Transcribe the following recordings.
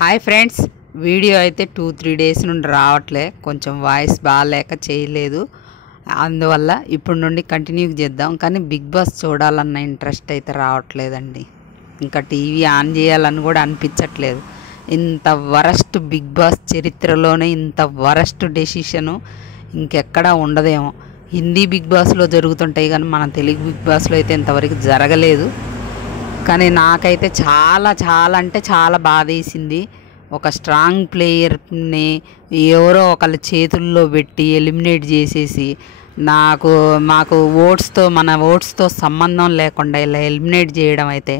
Hi friends, video అయితే 2-3 days నుండి రావట్లే, కొంచెం వాయిస్ బాగాలేక చేయలేదు. అందువల్ల ఇప్పుడు నుండి కంటిన్యూ చేద్దాం. కానీ బిగ్ బాస్ చూడాలన్న ఇంట్రెస్ట్ అయితే రావట్లేదండి. ఇంకా టీవీ ఆన్ చేయాలని కూడా అనిపించట్లేదు. ఇంత వరస్ట్ బిగ్ బాస్ చరిత్రలోనే ఇంత వరస్ట్ డెసిషను ఇంకెక్కడా ఉండదేమో. హిందీ బిగ్ బాస్లో జరుగుతుంటాయి కానీ మన తెలుగు బిగ్ బాస్లో అయితే ఇంతవరకు జరగలేదు. కానీ నాకైతే చాలా చాలా అంటే చాలా బాధ వేసింది. ఒక స్ట్రాంగ్ ప్లేయర్ని ఎవరో ఒకళ్ళ చేతుల్లో పెట్టి ఎలిమినేట్ చేసేసి మాకు మన ఓట్స్తో సంబంధం లేకుండా ఇలా ఎలిమినేట్ చేయడం అయితే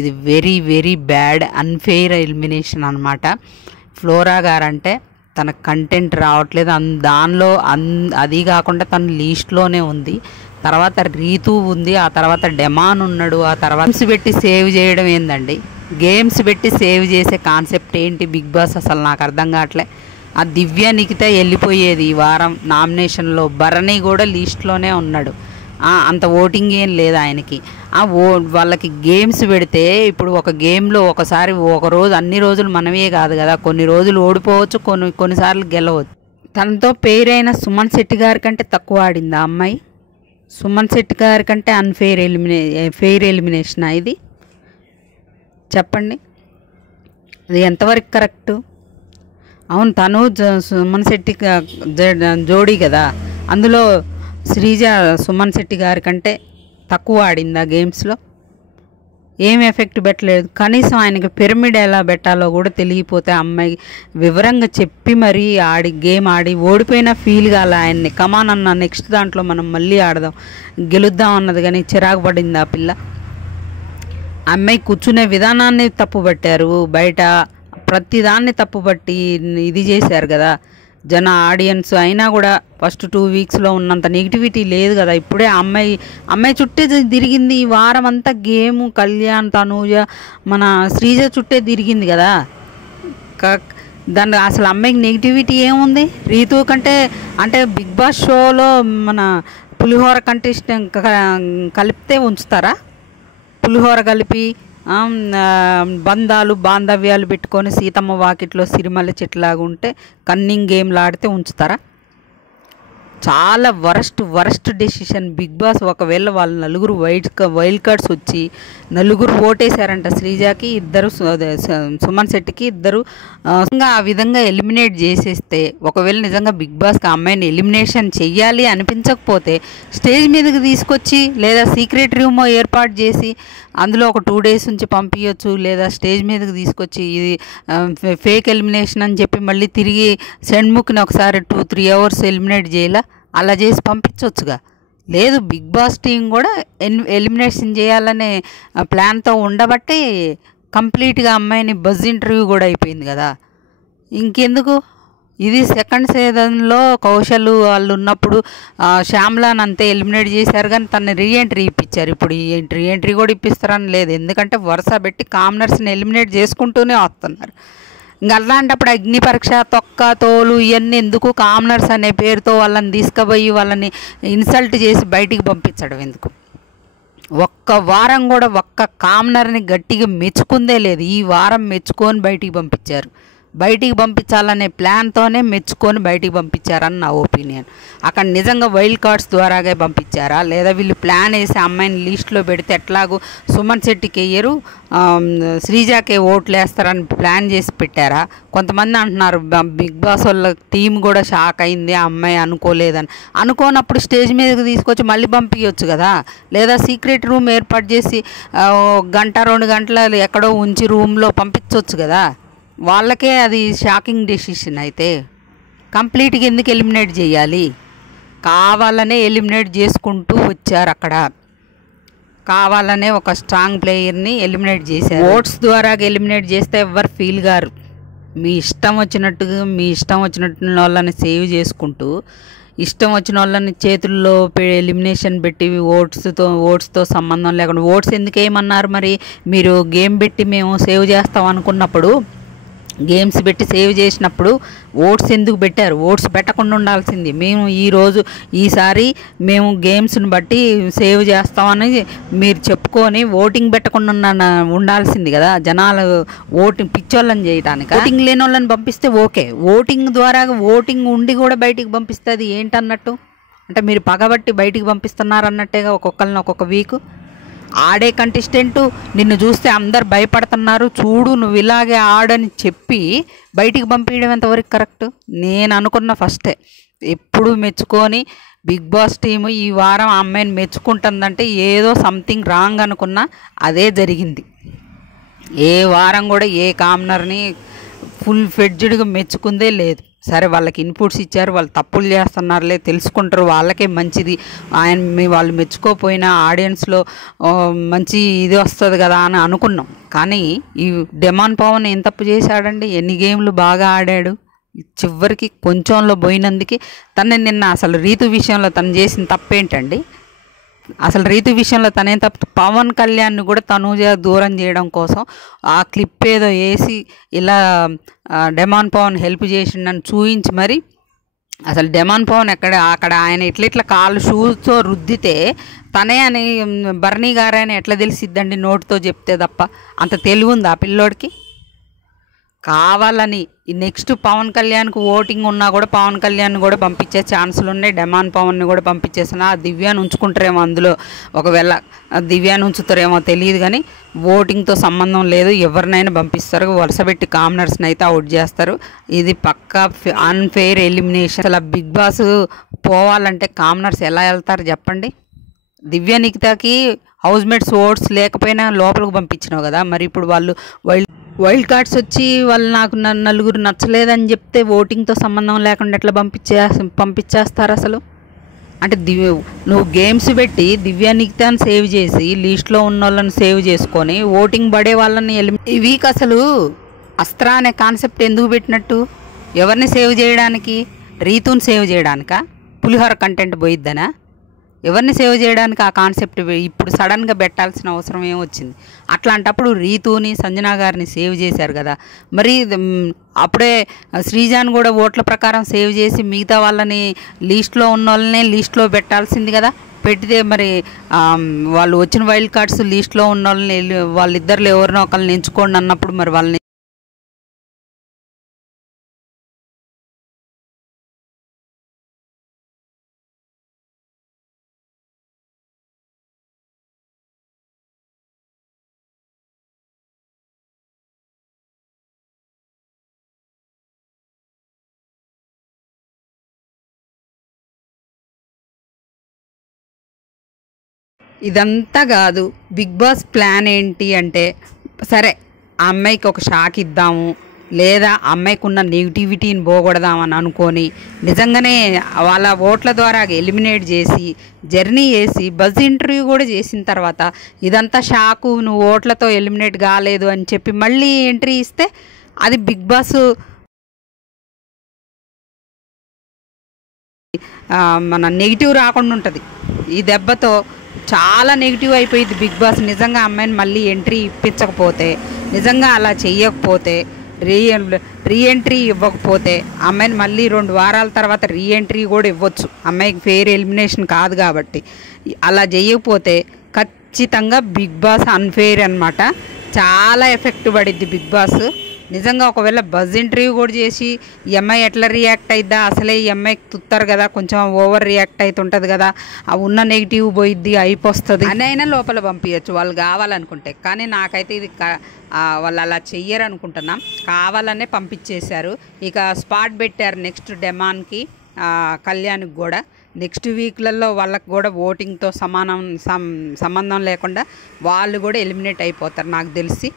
ఇది very very bad, unfair elimination అనమాట. ఫ్లోరా గారంటే తన కంటెంట్ రావట్లేదు, దానిలో అది కాకుండా తన లీస్ట్లోనే ఉంది. తర్వాత రీతు ఉంది, ఆ తర్వాత డెమాన్ ఉన్నాడు, ఆ తర్వాత గేమ్స్ పెట్టి సేవ్ చేయడం ఏందండి? గేమ్స్ పెట్టి సేవ్ చేసే కాన్సెప్ట్ ఏంటి బిగ్ బాస్? అసలు నాకు అర్థం కావట్లే. ఆ దివ్య నిఖిత వెళ్ళిపోయేది ఈ వారం నామినేషన్లో. భరణి కూడా లీస్ట్లోనే ఉన్నాడు, అంత ఓటింగ్ ఏం లేదు ఆయనకి. వాళ్ళకి గేమ్స్ పెడితే ఇప్పుడు ఒక గేమ్లో ఒకసారి ఒక రోజు అన్ని రోజులు మనమే కాదు కదా, కొన్ని రోజులు ఓడిపోవచ్చు, కొన్నిసార్లు గెలవచ్చు. తనతో పేరైన సుమన్ శెట్టి గారి కంటే తక్కువ ఆడింది ఆ అమ్మాయి. సుమన్ శెట్టి గారి కంటే ఫెయిర్ ఎలిమినేషనా ఇది? చెప్పండి, అది ఎంతవరకు కరెక్టు? అవును, తను సుమన్ శెట్టి జోడీ కదా, అందులో శ్రీజ సుమన్ శెట్టి గారి కంటే తక్కువ ఆడింది ఆ గేమ్స్లో. ఏం ఎఫెక్ట్ పెట్టలేదు. కనీసం ఆయనకి పిరమిడ్ ఎలా పెట్టాలో కూడా తెలియపోతే అమ్మాయి వివరంగా చెప్పి మరీ గేమ్ ఆడి ఓడిపోయినా ఫీల్ కాల ఆయన్ని. కమాన్ అన్న, నెక్స్ట్ దాంట్లో మనం మళ్ళీ ఆడదాం, గెలుద్దాం అన్నది. కానీ చిరాకు పడింది ఆ పిల్ల. అమ్మాయి కూర్చునే విధానాన్ని తప్పుపట్టారు, బయట ప్రతిదాన్ని తప్పుపట్టి ఇది చేశారు కదా జన ఆడియన్స్. అయినా కూడా ఫస్ట్ 2 వీక్స్లో ఉన్నంత నెగిటివిటీ లేదు కదా. ఇప్పుడే అమ్మాయి చుట్టే తిరిగింది ఈ వారం అంతా. గేము కళ్యాణ్, తనూజ, మన శ్రీజ చుట్టే తిరిగింది కదా. దాని అసలు అమ్మాయికి నెగిటివిటీ ఏముంది? రీతు కంటే అంటే బిగ్ బాస్ షోలో మన పులిహోర కంటెస్టెంట్ కలిపితే ఉంచుతారా? పులిహోర కలిపి బాంధవ్యాలు పెట్టుకొని సీతమ్మ వాకిట్లో సిరిమల్ల చెట్లాగా ఉంటే కన్నింగ్ గేమ్లు ఆడితే ఉంచుతారా? చాలా వరస్ట్ డెసిషన్ బిగ్ బాస్. ఒకవేళ వాళ్ళు నలుగురు వైల్డ్ కార్డ్స్ వచ్చి నలుగురు ఓటేశారంట శ్రీజాకి, ఇద్దరు సుమన్ శెట్టికి, ఇద్దరు ఆ విధంగా ఎలిమినేట్ చేసేస్తే, ఒకవేళ నిజంగా బిగ్ బాస్కి అమ్మాయిని ఎలిమినేషన్ చెయ్యాలి అనిపించకపోతే స్టేజ్ మీదకి తీసుకొచ్చి లేదా సీక్రెట్ రూమ్ ఏర్పాటు చేసి అందులో ఒక 2 డేస్ నుంచి పంపించవచ్చు. లేదా స్టేజ్ మీదకి తీసుకొచ్చి ఇది ఫేక్ ఎలిమినేషన్ అని చెప్పి మళ్ళీ తిరిగి షణ్ముఖ్ని ఒకసారి 2-3 అవర్స్ ఎలిమినేట్ చేయాల, అలా చేసి పంపించవచ్చుగా. లేదు, బిగ్ బాస్ టీం కూడా ఎలిమినేషన్ చేయాలనే ప్లాన్తో ఉండబట్టి కంప్లీట్గా అమ్మాయిని బజ్ ఇంటర్వ్యూ కూడా అయిపోయింది కదా. ఇంకెందుకు? ఇది సెకండ్ సీజన్లో కౌశల్ వాళ్ళు ఉన్నప్పుడు శ్యామ్లాన్ అంతే ఎలిమినేట్ చేశారు కానీ తను రీఎంట్రీ ఇప్పించారు. ఇప్పుడు ఈ రీఎంట్రీ కూడా ఇప్పిస్తారని లేదు, ఎందుకంటే వరుస పెట్టి కామనర్స్ని ఎలిమినేట్ చేసుకుంటూనే వస్తున్నారు. ఇంకా అలాంటప్పుడు అగ్ని పరీక్ష, తొక్క తోలు ఇవన్నీ ఎందుకు? కామనర్స్ అనే పేరుతో వాళ్ళని తీసుకుపోయి వాళ్ళని ఇన్సల్ట్ చేసి బయటికి పంపించడం ఎందుకు? ఒక్క వారం కూడా ఒక్క కామనర్ని గట్టిగా మెచ్చుకుందే లేదు. ఈ వారం మెచ్చుకొని బయటికి పంపించారు. బయటికి పంపించాలనే ప్లాన్తోనే మెచ్చుకొని బయటికి పంపించారని నా ఒపీనియన్. అక్కడ నిజంగా వైల్డ్ కార్డ్స్ ద్వారాగా పంపించారా, లేదా వీళ్ళు ప్లాన్ వేసి అమ్మాయిని లిస్ట్లో పెడితే ఎట్లాగూ సుమన్ శెట్టికి వేయరు, శ్రీజాకే ఓట్లు వేస్తారని ప్లాన్ చేసి పెట్టారా? కొంతమంది అంటున్నారు బిగ్ బాస్ వాళ్ళ టీం కూడా షాక్ అయింది, ఆ అమ్మాయి అనుకోలేదని. అనుకోనప్పుడు స్టేజ్ మీదకి తీసుకొచ్చి మళ్ళీ పంపించవచ్చు కదా, లేదా సీక్రెట్ రూమ్ ఏర్పాటు చేసి 1-2 గంటలు ఎక్కడో ఉంచి రూమ్లో పంపించవచ్చు కదా. వాళ్ళకే అది షాకింగ్ డెసిషన్. అయితే కంప్లీట్గా ఎందుకు ఎలిమినేట్ చేయాలి? కావాలనే ఎలిమినేట్ చేసుకుంటూ వచ్చారు. అక్కడ కావాలనే ఒక స్ట్రాంగ్ ప్లేయర్ని ఎలిమినేట్ చేశారు. ఓట్స్ ద్వారా ఎలిమినేట్ చేస్తే ఎవరు ఫీల్ గారు. మీ ఇష్టం వచ్చినట్టు వాళ్ళని సేవ్ చేసుకుంటూ ఇష్టం వచ్చిన వాళ్ళని చేతుల్లో ఎలిమినేషన్ పెట్టి ఓట్స్తో సంబంధం లేకుండా ఓట్స్ ఎందుకు ఏమన్నారు మరి? మీరు గేమ్ పెట్టి మేము సేవ్ చేస్తాం అనుకున్నప్పుడు గేమ్స్ పెట్టి సేవ్ చేసినప్పుడు ఓట్స్ ఎందుకు పెట్టారు? ఓట్స్ పెట్టకుండా ఉండాల్సింది. మేము ఈసారి మేము గేమ్స్ని బట్టి సేవ్ చేస్తామని మీరు చెప్పుకొని ఓటింగ్ పెట్టకుండా ఉండాల్సింది కదా. జనాలు ఓటింగ్ పిచ్చోళ్ళని చేయడానికి ఓటింగ్ లేని వాళ్ళని పంపిస్తే ఓకే, ఓటింగ్ ద్వారా ఓటింగ్ ఉండి కూడా బయటికి పంపిస్తే అది ఏంటన్నట్టు? అంటే మీరు పగబట్టి బయటికి పంపిస్తున్నారు అన్నట్టేగా ఒక్కొక్కరిని ఒక్కొక్క వీకు. ఆడే కంటెస్టెంటు నిన్ను చూస్తే అందరు భయపడుతున్నారు, చూడు నువ్వు ఇలాగే ఆడని చెప్పి బయటికి పంపించడం ఎంతవరకు కరెక్ట్? నేను అనుకున్న ఫస్టే ఎప్పుడు మెచ్చుకొని బిగ్ బాస్ టీము ఈ వారం ఆ అమ్మాయిని మెచ్చుకుంటుందంటే ఏదో సంథింగ్ రాంగ్ అనుకున్నా, అదే జరిగింది. ఏ వారం కూడా ఏ కామనర్ని ఫుల్ ఫెడ్జ్డ్గా మెచ్చుకుందే లేదు. సరే వాళ్ళకి ఇన్పుట్స్ ఇచ్చారు, వాళ్ళు తప్పులు చేస్తున్నారులే, తెలుసుకుంటారు, వాళ్ళకే మంచిది. వాళ్ళు మెచ్చుకోపోయినా ఆడియన్స్లో మంచి ఇది వస్తుంది కదా అని అనుకున్నాం. కానీ ఈ డెమాన్ పవన్ ఏం తప్పు చేశాడండి? ఎన్ని గేమ్లు బాగా ఆడాడు, చివరికి కొంచెంలో పోయినందుకే నిన్న అసలు రీతు విషయంలో తను చేసిన తప్పేంటండి? అసలు రీతు విషయంలో తనేం తప్పు? పవన్ కళ్యాణ్ని కూడా తనూజ దూరం చేయడం కోసం ఆ క్లిప్ ఏదో వేసి ఇలా డెమాన్ పవన్ హెల్ప్ చేసిండని చూయించి మరి అసలు డెమాన్ పవన్ అక్కడ ఆయన ఇట్లా కాళ్ళు షూతో రుద్దితే తనే అని బర్నీ గారని ఎట్లా తెలిసిద్దండి? నోటితో చెప్తే తప్ప. అంత తెలివి ఉంది ఆ పిల్లోడికి? కావాలని నెక్స్ట్ పవన్ కళ్యాణ్కి ఓటింగ్ ఉన్నా కూడా పవన్ కళ్యాణ్ని కూడా పంపించే ఛాన్సులు ఉన్నాయి. డెమాన్ పవన్ని కూడా పంపించేసిన ఆ దివ్యాన్ని ఉంచుకుంటారేమో అందులో. ఒకవేళ దివ్యాన్ని ఉంచుతారేమో తెలియదు, కానీ ఓటింగ్తో సంబంధం లేదు, ఎవరినైనా పంపిస్తారు. వరుసపెట్టి కామనర్స్ని అయితే అవుట్ చేస్తారు. ఇది పక్కా అన్ఫెయిర్ ఎలిమినేషన్. అసలు బిగ్ బాస్ పోవాలంటే కామనర్స్ ఎలా వెళ్తారు చెప్పండి? దివ్య నిఖితాకి హౌస్మేట్స్ ఓట్స్ లేకపోయినా లోపలికి పంపించినావు కదా, మరి ఇప్పుడు వాళ్ళు వైల్డ్ కార్డ్స్ వచ్చి వాళ్ళు నాకు నలుగురు నచ్చలేదని చెప్తే ఓటింగ్తో సంబంధం లేకుండా ఎట్లా పంపించేస్తారు అసలు? అంటే నువ్వు గేమ్స్ పెట్టి దివ్య నిఖితాన్ని సేవ్ చేసి లిస్ట్లో ఉన్న వాళ్ళని సేవ్ చేసుకొని ఓటింగ్ పడే వాళ్ళని ఈ వీక్ అసలు అస్త్రా అనే కాన్సెప్ట్ ఎందుకు పెట్టినట్టు? ఎవరిని సేవ్ చేయడానికి? రీతుని సేవ్ చేయడానికా? పులిహోర కంటెంట్ పోయిద్దనా? ఎవరిని సేవ్ చేయడానికి ఆ కాన్సెప్ట్ ఇప్పుడు సడన్గా పెట్టాల్సిన అవసరం ఏమొచ్చింది? అట్లాంటప్పుడు రీతుని సంజనా గారిని సేవ్ చేశారు కదా, మరి అప్పుడే శ్రీజాన్ కూడా ఓట్ల ప్రకారం సేవ్ చేసి మిగతా వాళ్ళని లిస్ట్లో ఉన్న వాళ్ళనే లిస్ట్లో పెట్టాల్సింది కదా. పెడితే మరి వాళ్ళు వచ్చిన వైల్డ్ కార్డ్స్ లిస్ట్లో ఉన్న వాళ్ళని వాళ్ళిద్దరిలో ఎవరినో ఒకరిని ఎంచుకోండి అన్నప్పుడు మరి వాళ్ళని ఇదంతా కాదు. బిగ్ బాస్ ప్లాన్ ఏంటి అంటే, సరే ఆ అమ్మాయికి ఒక షాక్ ఇద్దాము, లేదా అమ్మాయికి ఉన్న నెగిటివిటీని పోగొడదామని అనుకొని నిజంగానే వాళ్ళ ఓట్ల ద్వారా ఎలిమినేట్ చేసి జర్నీ చేసి బజ్ ఇంటర్వ్యూ కూడా చేసిన తర్వాత ఇదంతా షాకు, నువ్వు ఓట్లతో ఎలిమినేట్ కాలేదు అని చెప్పి మళ్ళీ ఎంట్రీ ఇస్తే అది బిగ్ బాస్ మన నెగిటివ్ రాకుండా ఉంటుంది. ఈ దెబ్బతో చాలా నెగిటివ్ అయిపోయింది బిగ్ బాస్. నిజంగా అమ్మాయిని మళ్ళీ ఎంట్రీ ఇప్పించకపోతే, నిజంగా అలా చెయ్యకపోతే, రీఎంట్రీ ఇవ్వకపోతే అమ్మాయిని మళ్ళీ 2 వారాల తర్వాత రీఎంట్రీ కూడా ఇవ్వచ్చు. అమ్మాయికి ఫెయిర్ ఎలిమినేషన్ కాదు కాబట్టి. అలా చేయకపోతే ఖచ్చితంగా బిగ్ బాస్ అన్ఫెయిర్ అనమాట. చాలా ఎఫెక్ట్ పడిద్ది బిగ్ బాస్. నిజంగా ఒకవేళ బజ్ ఇంటర్వ్యూ కూడా చేసి ఈ అమ్మాయి ఎట్లా రియాక్ట్ అయిద్దా, అసలే ఈ అమ్మాయికి తుత్తారు కదా, కొంచెం ఓవర్ రియాక్ట్ అవుతుంటుంది కదా, ఆ ఉన్న నెగిటివ్ పోయిద్ది, అయిపోస్తుంది అని అయినా లోపల పంపించచ్చు వాళ్ళు కావాలనుకుంటే. కానీ నాకైతే ఇది వాళ్ళు అలా చెయ్యరు అనుకుంటున్నాం, కావాలనే పంపించేశారు. ఇక స్పాట్ పెట్టారు నెక్స్ట్ డెమాన్కి కళ్యాణ్కి కూడా. నెక్స్ట్ వీక్లలో వాళ్ళకు కూడా ఓటింగ్తో సంబంధం లేకుండా వాళ్ళు కూడా ఎలిమినేట్ అయిపోతారు నాకు తెలిసి.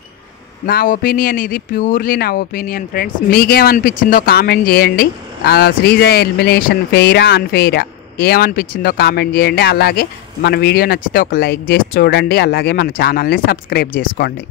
నా ఒపీనియన్ ఇది, ప్యూర్లీ నా ఒపీనియన్ ఫ్రెండ్స్. మీకేమనిపించిందో కామెంట్ చేయండి. శ్రీజ ఎలిమినేషన్ ఫెయిరా అన్ఫెయిరా ఏమనిపించిందో కామెంట్ చేయండి. అలాగే మన వీడియో నచ్చితే ఒక లైక్ చేసి చూడండి. అలాగే మన ఛానల్ని సబ్స్క్రైబ్ చేసుకోండి.